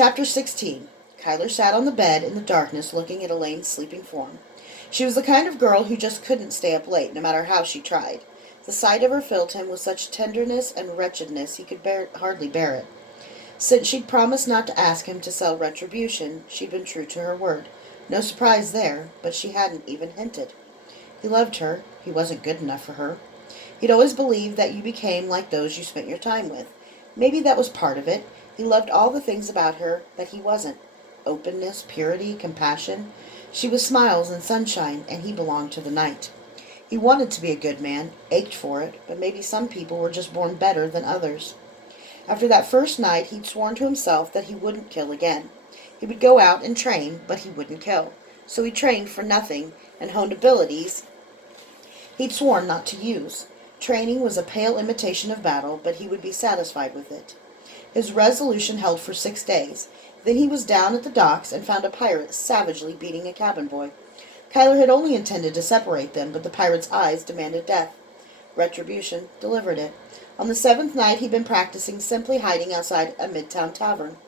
Chapter 16. Kyler sat on the bed in the darkness looking at Elaine's sleeping form. She was the kind of girl who just couldn't stay up late, no matter how she tried. The sight of her filled him with such tenderness and wretchedness he could hardly bear it. Since she'd promised not to ask him to sell Retribution, she'd been true to her word. No surprise there, but she hadn't even hinted. He loved her. He wasn't good enough for her. He'd always believed that you became like those you spent your time with. Maybe that was part of it. He loved all the things about her that he wasn't. Openness, purity, compassion. She was smiles and sunshine, and he belonged to the night. He wanted to be a good man, ached for it, but maybe some people were just born better than others. After that first night, he'd sworn to himself that he wouldn't kill again. He would go out and train, but he wouldn't kill. So he trained for nothing and honed abilities he'd sworn not to use. Training was a pale imitation of battle, but he would be satisfied with it. His resolution held for 6 days. Then he was down at the docks and found a pirate savagely beating a cabin boy. Kyler had only intended to separate them, but the pirate's eyes demanded death. Retribution delivered it. On the 7th night he'd been practicing simply hiding outside a midtown tavern,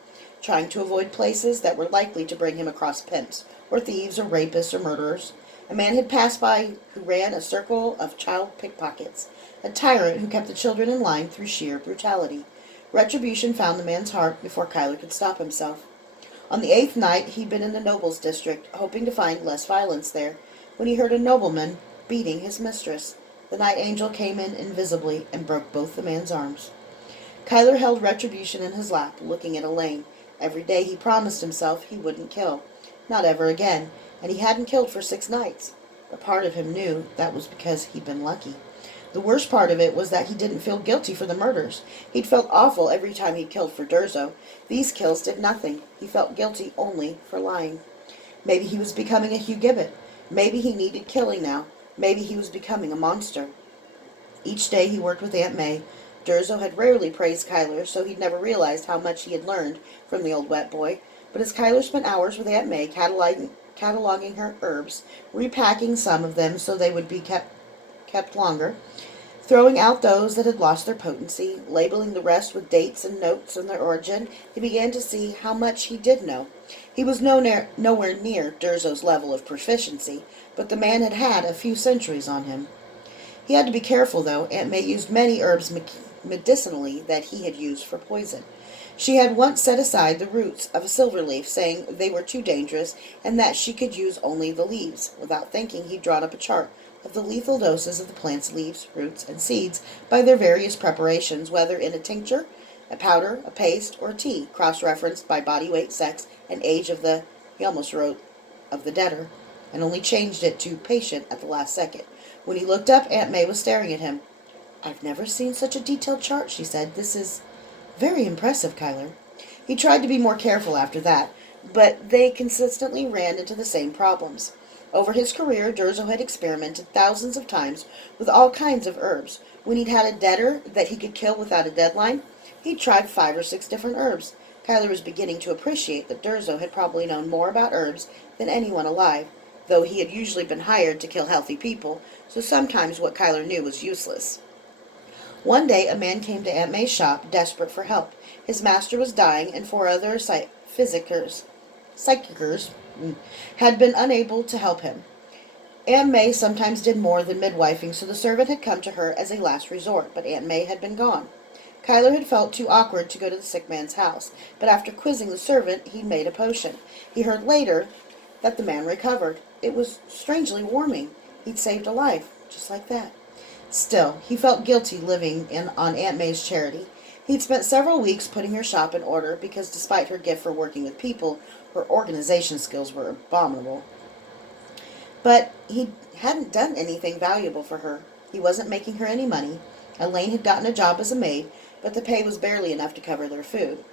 trying to avoid places that were likely to bring him across pimps, or thieves, or rapists, or murderers. A man had passed by who ran a circle of child pickpockets, a tyrant who kept the children in line through sheer brutality. Retribution found the man's heart before Kyler could stop himself. On the 8th night he'd been in the nobles' district, hoping to find less violence there, when he heard a nobleman beating his mistress. The night angel came in invisibly and broke both the man's arms. Kyler held Retribution in his lap, looking at Elaine. Every day he promised himself he wouldn't kill. Not ever again, and he hadn't killed for 6 nights. But part of him knew that was because he'd been lucky. The worst part of it was that he didn't feel guilty for the murders. He'd felt awful every time he'd killed for Durzo. These kills did nothing. He felt guilty only for lying. Maybe he was becoming a Hugh Gibbet. Maybe he needed killing now. Maybe he was becoming a monster. Each day he worked with Aunt May. Durzo had rarely praised Kyler, so he'd never realized how much he had learned from the old wet boy. But as Kyler spent hours with Aunt May cataloging her herbs, repacking some of them so they would be kept longer, throwing out those that had lost their potency, labeling the rest with dates and notes on their origin, he began to see how much he did know. He was nowhere near Durzo's level of proficiency, but the man had had a few centuries on him. He had to be careful, though. Aunt May used many herbs medicinally that he had used for poison. She had once set aside the roots of a silver leaf, saying they were too dangerous and that she could use only the leaves. Without thinking, he'd drawn up a chart of the lethal doses of the plant's leaves, roots, and seeds by their various preparations, whether in a tincture, a powder, a paste, or a tea, cross-referenced by body weight, sex, and age of the, he almost wrote, of the debtor, and only changed it to patient at the last second. When he looked up, Aunt May was staring at him. "I've never seen such a detailed chart," she said. "This is very impressive, Kyler." He tried to be more careful after that, but they consistently ran into the same problems. Over his career, Durzo had experimented thousands of times with all kinds of herbs. When he'd had a debtor that he could kill without a deadline, he'd tried 5 or 6 different herbs. Kyler was beginning to appreciate that Durzo had probably known more about herbs than anyone alive, though he had usually been hired to kill healthy people, so sometimes what Kyler knew was useless. One day a man came to Aunt May's shop, desperate for help. His master was dying, and 4 other psychicers had been unable to help him. Aunt May sometimes did more than midwifing, so the servant had come to her as a last resort, but Aunt May had been gone. Kyler had felt too awkward to go to the sick man's house, but after quizzing the servant, he'd made a potion. He heard later that the man recovered. It was strangely warming. He'd saved a life, just like that. Still, he felt guilty living on Aunt May's charity. He'd spent several weeks putting her shop in order because despite her gift for working with people, her organization skills were abominable. But he hadn't done anything valuable for her. He wasn't making her any money. Elaine had gotten a job as a maid, but the pay was barely enough to cover their food.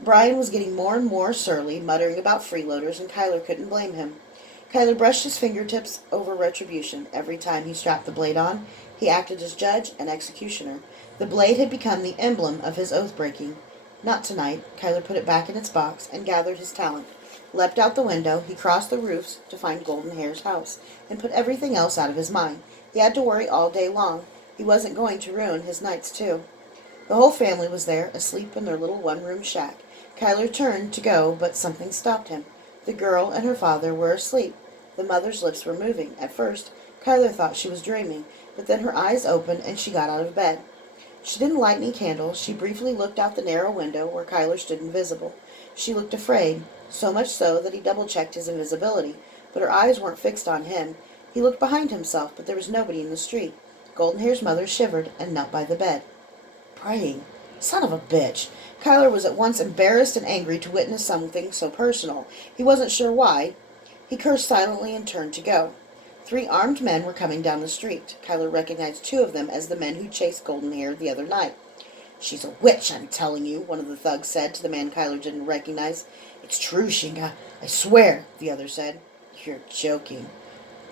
Brian was getting more and more surly, muttering about freeloaders, and Kyler couldn't blame him. Kyler brushed his fingertips over Retribution. Every time he strapped the blade on, he acted as judge and executioner. The blade had become the emblem of his oath-breaking. Not tonight. Kyler put it back in its box and gathered his talent. Leapt out the window, he crossed the roofs to find Golden Hair's house, and put everything else out of his mind. He had to worry all day long. He wasn't going to ruin his nights, too. The whole family was there, asleep in their little one-room shack. Kyler turned to go, but something stopped him. The girl and her father were asleep. The mother's lips were moving. At first, Kyler thought she was dreaming, but then her eyes opened and she got out of bed. She didn't light any candles. She briefly looked out the narrow window where Kyler stood invisible. She looked afraid, so much so that he double-checked his invisibility, but her eyes weren't fixed on him. He looked behind himself, but there was nobody in the street. Goldenhair's mother shivered and knelt by the bed. Praying. Son of a bitch. Kyler was at once embarrassed and angry to witness something so personal. He wasn't sure why. He cursed silently and turned to go. 3 armed men were coming down the street. Kyler recognized 2 of them as the men who chased Goldenhair the other night. "She's a witch, I'm telling you," one of the thugs said to the man Kyler didn't recognize. "It's true, Shinga. I swear," the other said. "You're joking."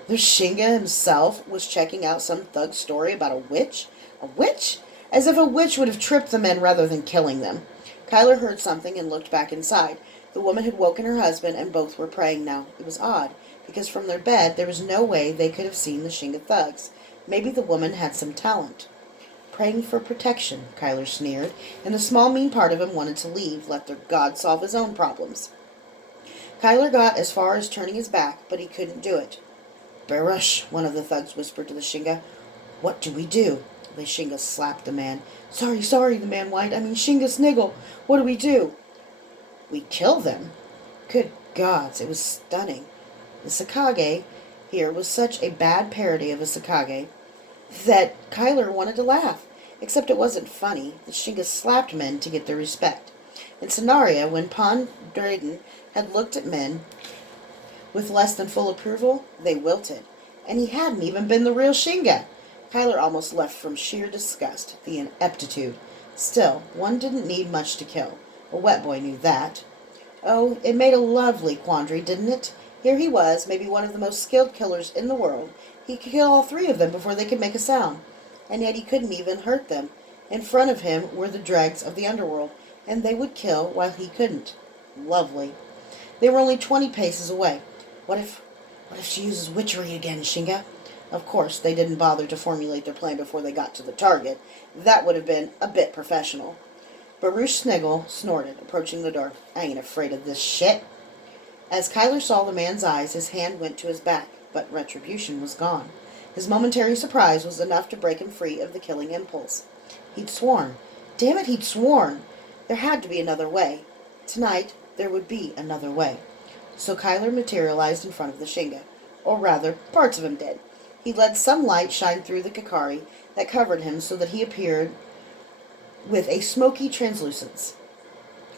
The Shinga himself was checking out some thug's story about a witch? A witch? As if a witch would have tripped the men rather than killing them. Kyler heard something and looked back inside. The woman had woken her husband and both were praying now. It was odd, because from their bed there was no way they could have seen the Shinga thugs. Maybe the woman had some talent. Praying for protection, Kyler sneered, and the small mean part of him wanted to leave, let their god solve his own problems. Kyler got as far as turning his back, but he couldn't do it. "Barush," one of the thugs whispered to the Shinga. "What do we do?" The Shinga slapped the man. Sorry, the man whined. "I mean, Shinga Sniggle. What do we do?" "We kill them." Good gods, it was stunning. The Sakage here was such a bad parody of a Sakage that Kyler wanted to laugh. Except it wasn't funny. The Shinga slapped men to get their respect. In Sonaria, when Pon Drayden had looked at men with less than full approval, they wilted. And he hadn't even been the real Shinga. Kyler almost left from sheer disgust, the ineptitude. Still, one didn't need much to kill. A wet boy knew that. Oh, it made a lovely quandary, didn't it? Here he was, maybe one of the most skilled killers in the world. He could kill all 3 of them before they could make a sound. And yet he couldn't even hurt them. In front of him were the dregs of the underworld, and they would kill while he couldn't. Lovely. They were only 20 paces away. What if she uses witchery again, Shinga? Of course, they didn't bother to formulate their plan before they got to the target. That would have been a bit professional. Baruch Sniggle snorted, approaching the door. "I ain't afraid of this shit." As Kyler saw the man's eyes, his hand went to his back, but retribution was gone. His momentary surprise was enough to break him free of the killing impulse. He'd sworn. Damn it, he'd sworn. There had to be another way. Tonight, there would be another way. So Kyler materialized in front of the Shinga. Or rather, parts of him did. He let some light shine through the Kakari that covered him so that he appeared with a smoky translucence.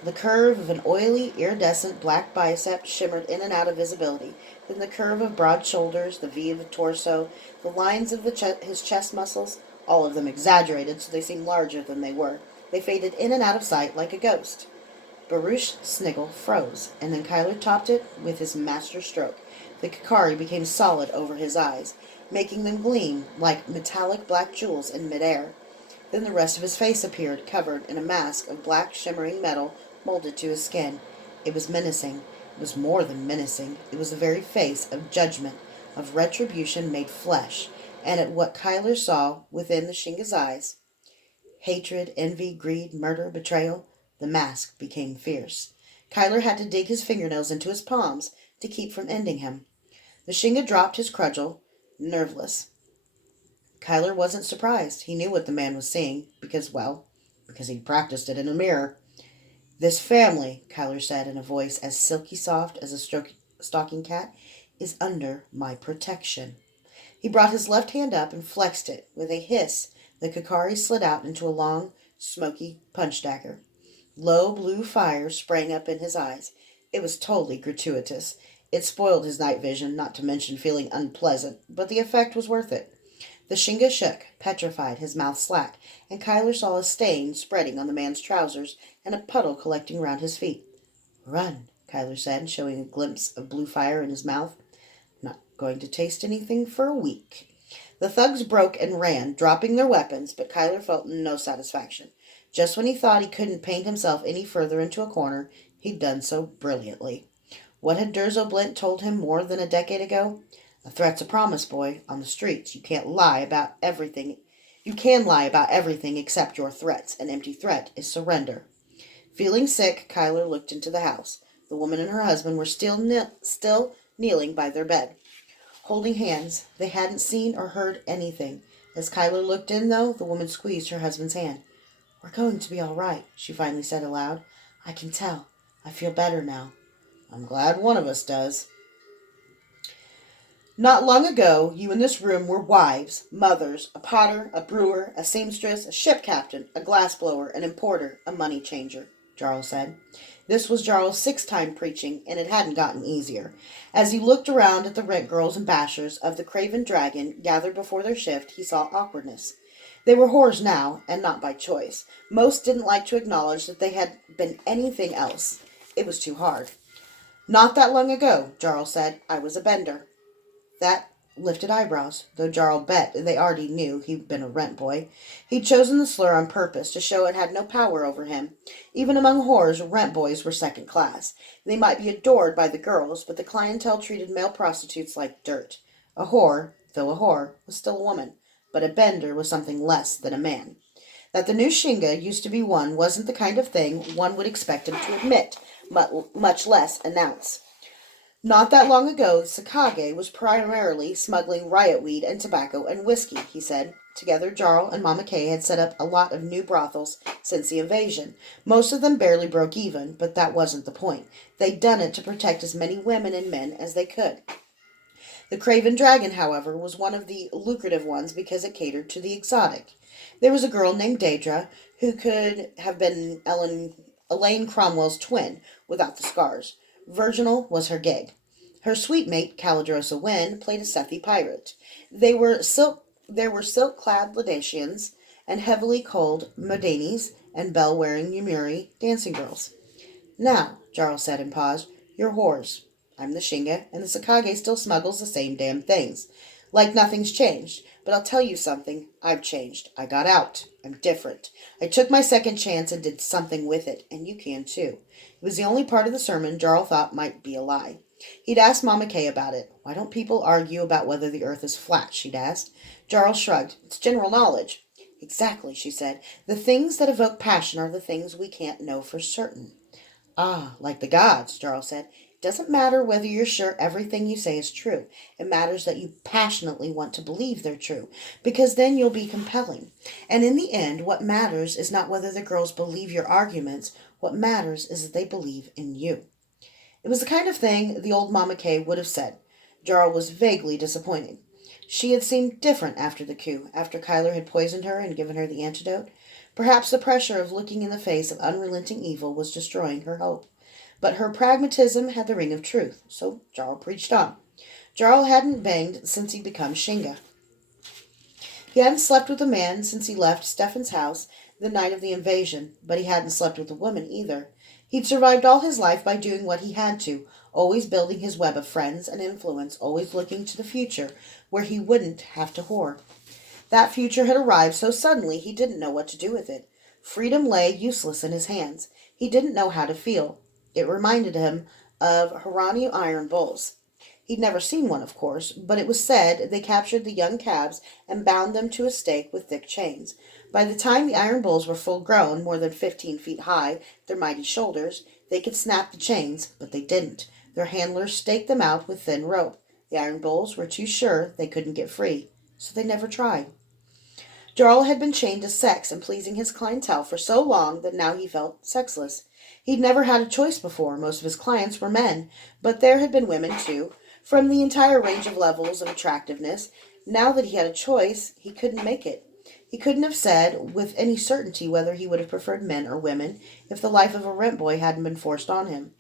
The curve of an oily, iridescent black bicep shimmered in and out of visibility. Then the curve of broad shoulders, the V of the torso, the lines of his chest muscles, all of them exaggerated so they seemed larger than they were. They faded in and out of sight like a ghost. Baruch Sniggle froze, and then Kyler topped it with his master stroke. The Kakari became solid over his eyes, making them gleam like metallic black jewels in midair. Then the rest of his face appeared, covered in a mask of black shimmering metal molded to his skin. It was menacing. It was more than menacing. It was the very face of judgment, of retribution made flesh. And at what Kyler saw within the Shinga's eyes, hatred, envy, greed, murder, betrayal, the mask became fierce. Kyler had to dig his fingernails into his palms to keep from ending him. The Shinga dropped his cudgel, nerveless. Kyler wasn't surprised. He knew what the man was seeing, because he'd practiced it in a mirror. "This family," Kyler said in a voice as silky soft as a stalking cat, "is under my protection." He brought his left hand up and flexed it. With a hiss, the Kakari slid out into a long, smoky punch dagger. Low blue fire sprang up in his eyes. It was totally gratuitous. It spoiled his night vision, not to mention feeling unpleasant, but the effect was worth it. The Shinga shook, petrified, his mouth slack, and Kyler saw a stain spreading on the man's trousers and a puddle collecting round his feet. "Run," Kyler said, showing a glimpse of blue fire in his mouth. "Not going to taste anything for a week." The thugs broke and ran, dropping their weapons, but Kyler felt no satisfaction. Just when he thought he couldn't paint himself any further into a corner, he'd done so brilliantly. What had Durzo Blint told him more than a decade ago? "A threat's a promise, boy. On the streets, you can't lie about everything. You can lie about everything except your threats. An empty threat is surrender." Feeling sick, Kyler looked into the house. The woman and her husband were still kneeling by their bed, holding hands. They hadn't seen or heard anything. As Kyler looked in, though, the woman squeezed her husband's hand. "We're going to be all right," she finally said aloud. "I can tell. I feel better now." "I'm glad one of us does." Not long ago, you in this room were wives, mothers, a potter, a brewer, a seamstress, a ship captain, a glassblower, an importer, a money changer, Jarl said. This was Jarl's sixth time preaching, and it hadn't gotten easier. As he looked around at the rent girls and bashers of the Craven Dragon gathered before their shift, he saw awkwardness. They were whores now, and not by choice. Most didn't like to acknowledge that they had been anything else. It was too hard. "Not that long ago," Jarl said, "I was a bender." That lifted eyebrows, though Jarl bet they already knew he'd been a rent boy. He'd chosen the slur on purpose to show it had no power over him. Even among whores, rent boys were second class. They might be adored by the girls, but the clientele treated male prostitutes like dirt. A whore, though a whore, was still a woman, but a bender was something less than a man. That the new Shinga used to be one wasn't the kind of thing one would expect him to admit, much less announce. Not that long ago, the Sakage was primarily smuggling riot weed and tobacco and whiskey, he said. Together, Jarl and Mama Kay had set up a lot of new brothels since the invasion. Most of them barely broke even, but that wasn't the point. They'd done it to protect as many women and men as they could. The Craven Dragon, however, was one of the lucrative ones because it catered to the exotic. There was a girl named Daedra who could have been Elaine Cromwell's twin without the scars. Virginal was her gig. Her sweet mate, Calidrosa Wynn, played a Sethi pirate. There were silk-clad Ladatians and heavily cold Modanis and bell-wearing Yumuri dancing girls. "Now," Jarl said and paused, "you're whores. I'm the Shinga, and the Sakage still smuggles the same damn things. Like nothing's changed. But I'll tell you something. I've changed. I got out. I'm different. I took my second chance and did something with it, and you can too." It was the only part of the sermon Jarl thought might be a lie. He'd asked Mama Kay about it. "Why don't people argue about whether the earth is flat?" she'd asked. Jarl shrugged. "It's general knowledge." "Exactly," she said. "The things that evoke passion are the things we can't know for certain." "Ah, like the gods," Jarl said. "It doesn't matter whether you're sure everything you say is true. It matters that you passionately want to believe they're true, because then you'll be compelling. And in the end, what matters is not whether the girls believe your arguments. What matters is that they believe in you." It was the kind of thing the old Mama Kay would have said. Jarl was vaguely disappointed. She had seemed different after the coup, after Kyler had poisoned her and given her the antidote. Perhaps the pressure of looking in the face of unrelenting evil was destroying her hope. But her pragmatism had the ring of truth, so Jarl preached on. Jarl hadn't banged since he'd become Shinga. He hadn't slept with a man since he left Stefan's house the night of the invasion, but he hadn't slept with a woman either. He'd survived all his life by doing what he had to, always building his web of friends and influence, always looking to the future, where he wouldn't have to whore. That future had arrived so suddenly he didn't know what to do with it. Freedom lay useless in his hands. He didn't know how to feel. It reminded him of Harani iron bulls. He'd never seen one, of course, but it was said they captured the young calves and bound them to a stake with thick chains. By the time the iron bulls were full grown, more than 15 feet high, their mighty shoulders, they could snap the chains, but they didn't. Their handlers staked them out with thin rope. The iron bulls were too sure they couldn't get free, so they never tried. Jarl had been chained to sex and pleasing his clientele for so long that now he felt sexless. He'd never had a choice before. Most of his clients were men, but there had been women too, from the entire range of levels of attractiveness. Now that he had a choice, he couldn't make it. He couldn't have said with any certainty whether he would have preferred men or women if the life of a rent boy hadn't been forced on him.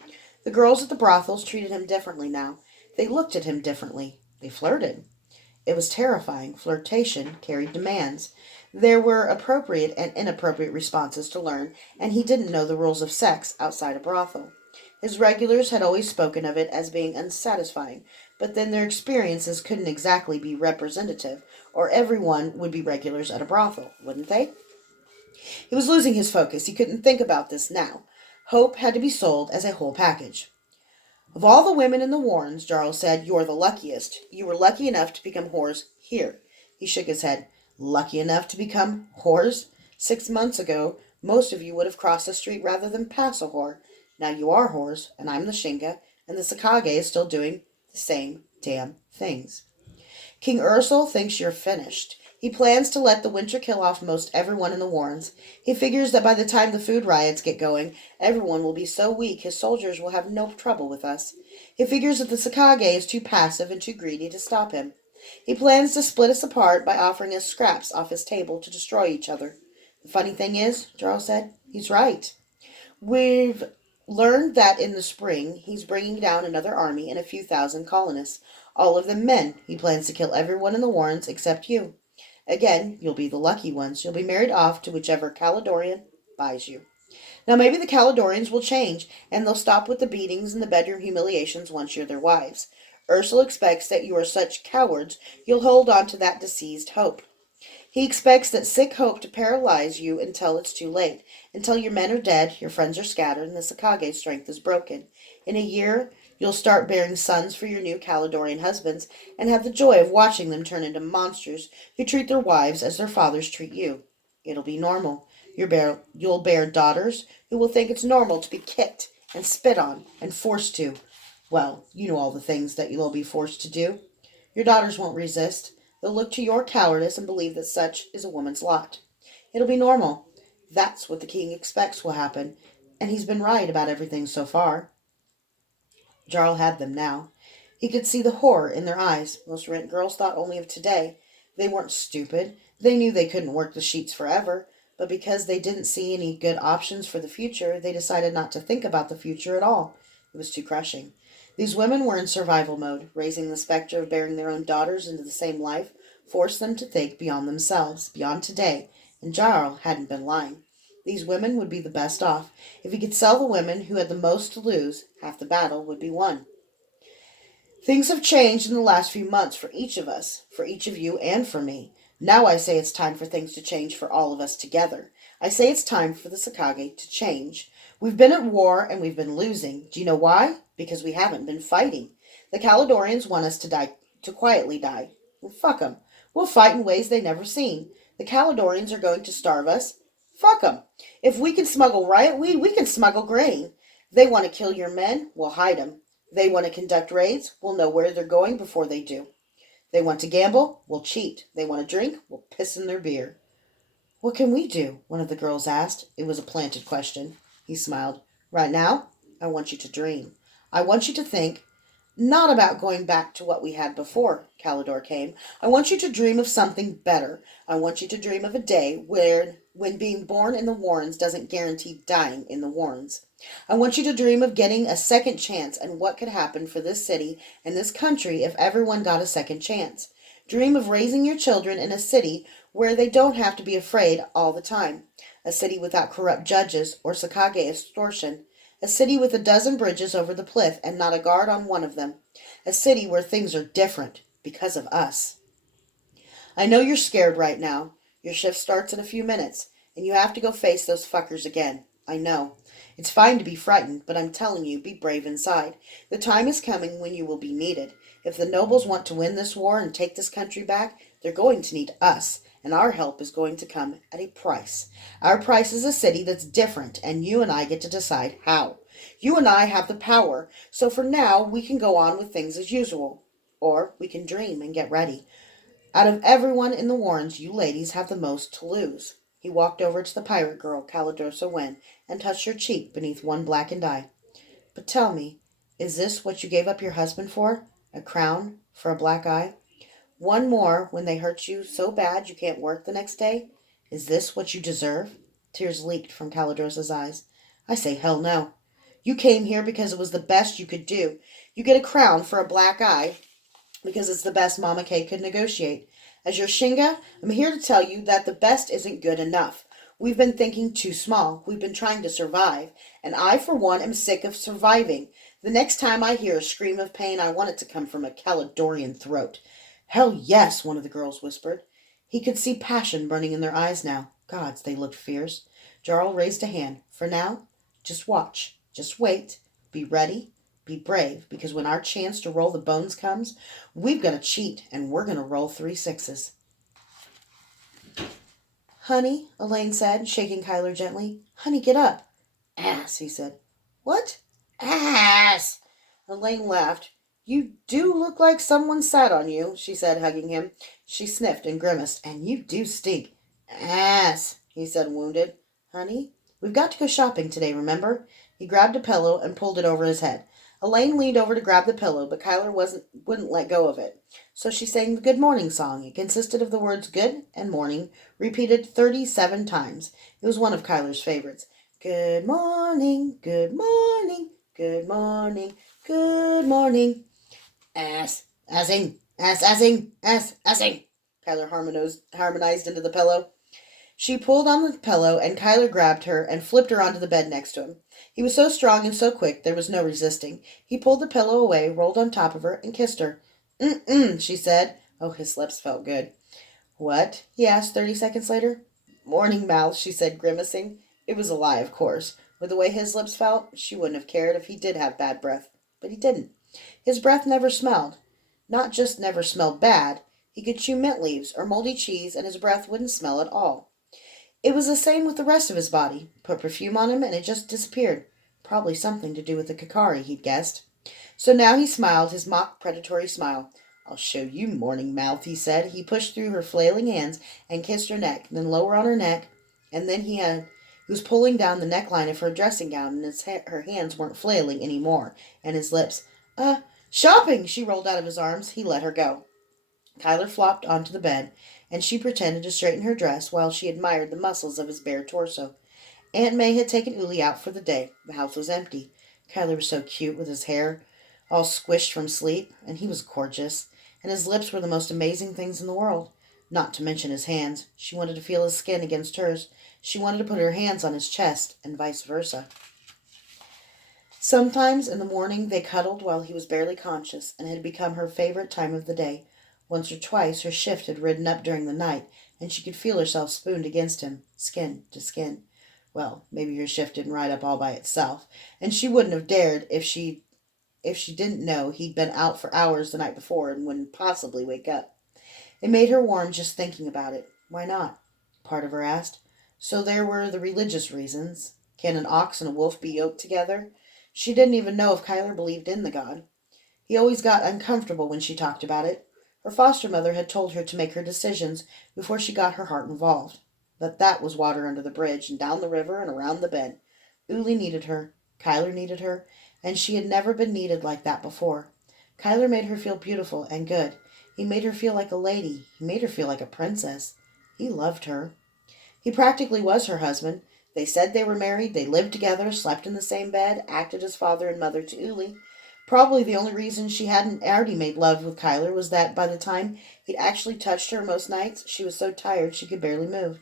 The girls at the brothels treated him differently now. They looked at him differently. They flirted. It was terrifying. Flirtation carried demands. There were appropriate and inappropriate responses to learn, and he didn't know the rules of sex outside a brothel. His regulars had always spoken of it as being unsatisfying, but then their experiences couldn't exactly be representative, or everyone would be regulars at a brothel, wouldn't they? He was losing his focus. He couldn't think about this now. Hope had to be sold as a whole package. "Of all the women in the Warrens," Jarl said, "you're the luckiest. You were lucky enough to become whores here." He shook his head. "Lucky enough to become whores? 6 months ago, Most of you would have crossed the street rather than pass a whore. Now you are whores, and I'm the Shinga, and the Sakage is still doing the same damn things. King Ursul thinks you're finished. He plans to let the winter kill off most everyone in the Warrens. He figures that by the time the food riots get going, everyone will be so weak his soldiers will have no trouble with us. He figures that the Sakage is too passive and too greedy to stop him. He plans to split us apart by offering us scraps off his table to destroy each other. The funny thing is, Jarl said, he's right. We've learned that in the spring he's bringing down another army and a few thousand colonists, all of them men. He plans to kill everyone in the Warrens except you. Again, you'll be the lucky ones. You'll be married off to whichever Caledonian buys you. Now maybe the Caledonians will change, and they'll stop with the beatings and the bedroom humiliations once you're their wives. Ursula expects that you are such cowards you'll hold on to that deceased hope. He expects that sick hope to paralyze you until it's too late, until your men are dead, your friends are scattered, and the Sakage's strength is broken. In a year, you'll start bearing sons for your new Caledonian husbands, and have the joy of watching them turn into monsters who treat their wives as their fathers treat you. It'll be normal. You'll bear daughters who will think it's normal to be kicked and spit on and forced to. Well, you know all the things that you'll be forced to do. Your daughters won't resist. They'll look to your cowardice and believe that such is a woman's lot. It'll be normal. That's what the king expects will happen, and he's been right about everything so far. Jarl had them now. He could see the horror in their eyes. Most rent girls thought only of today. They weren't stupid. They knew they couldn't work the sheets forever, but because they didn't see any good options for the future, they decided not to think about the future at all. It was too crushing. These women were in survival mode. Raising the specter of bearing their own daughters into the same life forced them to think beyond themselves, beyond today, and Jarl hadn't been lying. These women would be the best off. If he could sell the women who had the most to lose, half the battle would be won. Things have changed in the last few months for each of us, for each of you, and for me. Now I say it's time for things to change for all of us together. I say it's time for the Sakage to change. We've been at war and we've been losing. Do you know why? Because we haven't been fighting. The Caledonians want us to die, to quietly die. Well, fuck 'em. We'll fight in ways they never seen. The Caledonians are going to starve us. Fuck 'em. If we can smuggle riot weed, we can smuggle grain. They want to kill your men, we'll hide 'em. They want to conduct raids, we'll know where they're going before they do. They want to gamble, we'll cheat. They want to drink, we'll piss in their beer. What can we do? One of the girls asked. It was a planted question. He smiled. Right now, I want you to dream. I want you to think, not about going back to what we had before Calidor came. I want you to dream of something better. I want you to dream of a day when being born in the Warrens doesn't guarantee dying in the Warrens. I want you to dream of getting a second chance and what could happen for this city and this country if everyone got a second chance. Dream of raising your children in a city where they don't have to be afraid all the time. A city without corrupt judges or Sakage extortion. A city with a dozen bridges over the Plith and not a guard on one of them. A city where things are different because of us. I know you're scared right now. Your shift starts in a few minutes, and you have to go face those fuckers again. I know. It's fine to be frightened, but I'm telling you, be brave inside. The time is coming when you will be needed. If the nobles want to win this war and take this country back, they're going to need us, and our help is going to come at a price. Our price is a city that's different, and you and I get to decide how. You and I have the power, so for now we can go on with things as usual. Or we can dream and get ready. Out of everyone in the Warrens, you ladies have the most to lose. He walked over to the pirate girl, Caladosa Wen, and touched her cheek beneath one blackened eye. But tell me, is this what you gave up your husband for? A crown for a black eye? One more when they hurt you so bad you can't work the next day? Is this what you deserve? Tears leaked from Caladosa's eyes. I say hell no. You came here because it was the best you could do. You get a crown for a black eye because it's the best Mama Kay could negotiate. As your Shinga, I'm here to tell you that the best isn't good enough. We've been thinking too small. We've been trying to survive. And I, for one, am sick of surviving. The next time I hear a scream of pain, I want it to come from a Caledonian throat. Hell yes, one of the girls whispered. He could see passion burning in their eyes now. Gods, they looked fierce. Jarl raised a hand. For now, just watch. Just wait. Be ready. Be brave, because when our chance to roll the bones comes, we've got to cheat, and we're going to roll 3 6s. Honey, Elaine said, shaking Kyler gently. Honey, get up. Ass, he said. What? Ass! Elaine laughed. You do look like someone sat on you, she said, hugging him. She sniffed and grimaced. And you do stink. Ass, he said, wounded. Honey, we've got to go shopping today, remember? He grabbed a pillow and pulled it over his head. Elaine leaned over to grab the pillow, but Kyler wouldn't let go of it. So she sang the Good Morning song. It consisted of the words good and morning, repeated 37 times. It was one of Kyler's favorites. Good morning, good morning, good morning, good morning. Assing. Kyler harmonized into the pillow. She pulled on the pillow, and Kyler grabbed her and flipped her onto the bed next to him. He was so strong and so quick there was no resisting. He pulled the pillow away, rolled on top of her, and kissed her. Mm-mm, she said. Oh, his lips felt good. What? He asked 30 seconds later. Morning, mouth, she said, grimacing. It was a lie, of course. With the way his lips felt, she wouldn't have cared if he did have bad breath. But he didn't. His breath never smelled. Not just never smelled bad. He could chew mint leaves or moldy cheese, and his breath wouldn't smell at all. It was the same with the rest of his body. Put perfume on him, and it just disappeared. Probably something to do with the Kakari, he'd guessed. So now he smiled, his mock predatory smile. I'll show you, morning mouth, he said. He pushed through her flailing hands and kissed her neck, then lower on her neck, and then he was pulling down the neckline of her dressing gown, and her hands weren't flailing any more, and his lips. Shopping! She rolled out of his arms. He let her go. Kyler flopped onto the bed, and she pretended to straighten her dress while she admired the muscles of his bare torso. Aunt May had taken Uli out for the day. The house was empty. Kyler was so cute with his hair all squished from sleep, and he was gorgeous, and his lips were the most amazing things in the world. Not to mention his hands. She wanted to feel his skin against hers. She wanted to put her hands on his chest, and vice versa. Sometimes in the morning they cuddled while he was barely conscious, and it had become her favorite time of the day. Once or twice her shift had ridden up during the night, and she could feel herself spooned against him, skin to skin. Well, maybe her shift didn't ride up all by itself, and she wouldn't have dared if she didn't know he'd been out for hours the night before and wouldn't possibly wake up. It made her warm just thinking about it. Why not? Part of her asked. So there were the religious reasons. Can an ox and a wolf be yoked together? She didn't even know if Kyler believed in the god. He always got uncomfortable when she talked about it. Her foster mother had told her to make her decisions before she got her heart involved. But that was water under the bridge and down the river and around the bend. Uli needed her. Kyler needed her. And she had never been needed like that before. Kyler made her feel beautiful and good. He made her feel like a lady. He made her feel like a princess. He loved her. He practically was her husband. They said they were married, they lived together, slept in the same bed, acted as father and mother to Uli. Probably the only reason she hadn't already made love with Kyler was that by the time he'd actually touched her most nights, she was so tired she could barely move.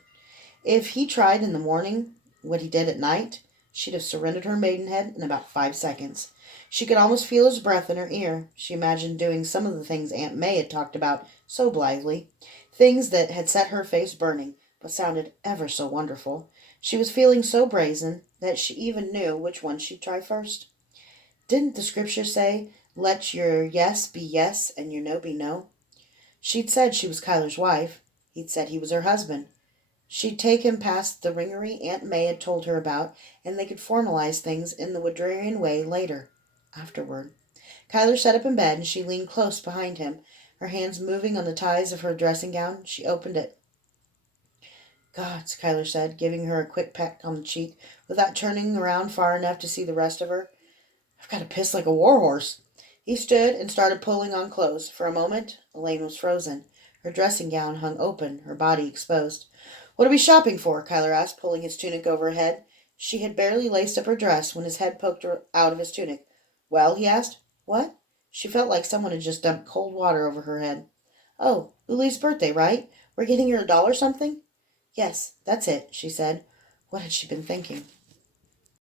If he tried in the morning what he did at night, she'd have surrendered her maidenhead in about 5 seconds. She could almost feel his breath in her ear. She imagined doing some of the things Aunt May had talked about so blithely, things that had set her face burning, but sounded ever so wonderful. She was feeling so brazen that she even knew which one she'd try first. Didn't the scripture say, let your yes be yes and your no be no? She'd said she was Kyler's wife. He'd said he was her husband. She'd take him past the ringery Aunt May had told her about, and they could formalize things in the Woodrarian way later, afterward. Kyler sat up in bed, and she leaned close behind him, her hands moving on the ties of her dressing gown. She opened it. Gods, Kyler said, giving her a quick peck on the cheek, without turning around far enough to see the rest of her. I've got to piss like a warhorse. He stood and started pulling on clothes. For a moment, Elaine was frozen. Her dressing gown hung open, her body exposed. What are we shopping for? Kyler asked, pulling his tunic over her head. She had barely laced up her dress when his head poked out of his tunic. Well, he asked. What? She felt like someone had just dumped cold water over her head. Oh, Uli's birthday, right? We're getting her a doll or something? Yes, that's it, she said. What had she been thinking?